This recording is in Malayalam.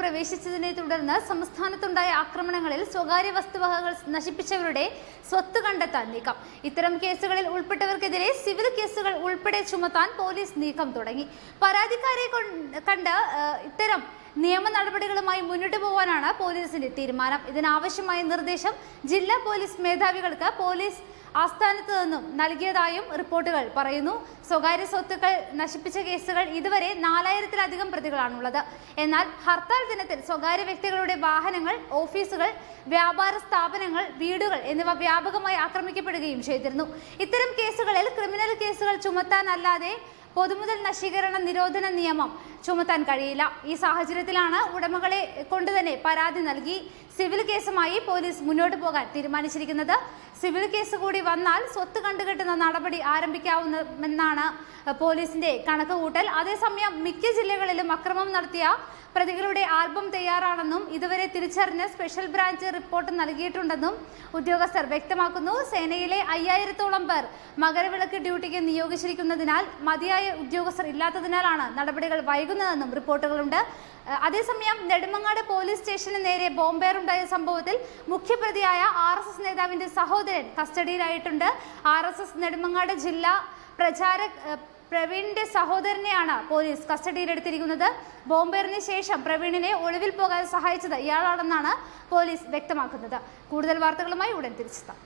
പ്രവേശിച്ചതിനെ തുടർന്ന് സംസ്ഥാനത്തുണ്ടായ ആക്രമണങ്ങളിൽ സ്വകാര്യ വസ്തുവകകൾ നശിപ്പിച്ചവരുടെ സ്വത്ത് കണ്ടെത്താൻ നീക്കം. ഇത്തരം കേസുകളിൽ ഉൾപ്പെട്ടവർക്കെതിരെ സിവിൽ കേസുകൾ ഉൾപ്പെടെ ചുമത്താൻ പോലീസ് നീക്കം തുടങ്ങി. പരാതിക്കാരെ കണ്ട് ഇത്തരം നിയമ നടപടികളുമായി മുന്നോട്ട് പോകാനാണ് പോലീസിന്റെ തീരുമാനം. ഇതിനാവശ്യമായ നിർദ്ദേശം ജില്ലാ പോലീസ് മേധാവികൾക്ക് പോലീസ് ആസ്ഥാനത്ത് നിന്നും നൽകിയതായും റിപ്പോർട്ടുകൾ പറയുന്നു. സ്വകാര്യ സ്വത്തുക്കൾ നശിപ്പിച്ച കേസുകൾ ഇതുവരെ നാലായിരത്തിലധികം പ്രതികളാണുള്ളത്. എന്നാൽ ഹർത്താൽ ദിനത്തിൽ സ്വകാര്യ വ്യക്തികളുടെ വാഹനങ്ങൾ ഓഫീസുകൾ വ്യാപാര സ്ഥാപനങ്ങൾ വീടുകൾ എന്നിവ വ്യാപകമായി ആക്രമിക്കപ്പെടുകയും ചെയ്തിരുന്നു. ഇത്തരം കേസുകളിൽ ക്രിമിനൽ കേസുകൾ ചുമത്താനല്ലാതെ പൊതുമുതൽ നശീകരണ നിരോധന നിയമം ചുമത്താൻ കഴിയില്ല. ഈ സാഹചര്യത്തിലാണ് ഉടമകളെ കൊണ്ടുതന്നെ പരാതി നൽകി സിവിൽ കേസുമായി പോലീസ് മുന്നോട്ട് പോകാൻ തീരുമാനിച്ചിരിക്കുന്നത്. സിവിൽ കേസ് കൂടി വന്നാൽ സ്വത്ത് കണ്ടുകെട്ടുന്ന നടപടി ആരംഭിക്കാവുന്നതെന്നാണ് പോലീസിന്റെ കണക്കുകൂട്ടൽ. അതേസമയം മിക്ക ജില്ലകളിലും അക്രമം നടത്തിയ പ്രതികളുടെ ആൽബം തയ്യാറാണെന്നും ഇതുവരെ തിരിച്ചറിഞ്ഞ് സ്പെഷ്യൽ ബ്രാഞ്ച് റിപ്പോർട്ട് നൽകിയിട്ടുണ്ടെന്നും ഉദ്യോഗസ്ഥർ വ്യക്തമാക്കുന്നു. സേനയിലെ അയ്യായിരത്തോളം പേർ മകരവിളക്ക് ഡ്യൂട്ടിക്ക് നിയോഗിച്ചിരിക്കുന്നതിനാൽ മതിയായ ഉദ്യോഗസ്ഥർ ഇല്ലാത്തതിനാലാണ് നടപടികൾ വൈകുന്നതെന്നും റിപ്പോർട്ടുകളുണ്ട്. അതേസമയം നെടുമങ്ങാട് പോലീസ് സ്റ്റേഷന് നേരെ ബോംബേറുണ്ടായ സംഭവത്തിൽ മുഖ്യപ്രതിയായ ആർ എസ് എസ് നേതാവിന്റെ സഹോദരൻ കസ്റ്റഡിയിലായിട്ടുണ്ട്. ആർ എസ് എസ് നെടുമങ്ങാട് ജില്ലാ പ്രചാര പ്രവീണിന്റെ സഹോദരനെയാണ് പോലീസ് കസ്റ്റഡിയിലെടുത്തിരിക്കുന്നത്. ബോംബേറിന് ശേഷം പ്രവീണിനെ ഒളിവിൽ പോകാൻ സഹായിച്ചത് ഇയാളാണെന്നാണ് പോലീസ് വ്യക്തമാക്കുന്നത്. കൂടുതൽ വാർത്തകളുമായി ഉടൻ തിരിച്ചെത്താം.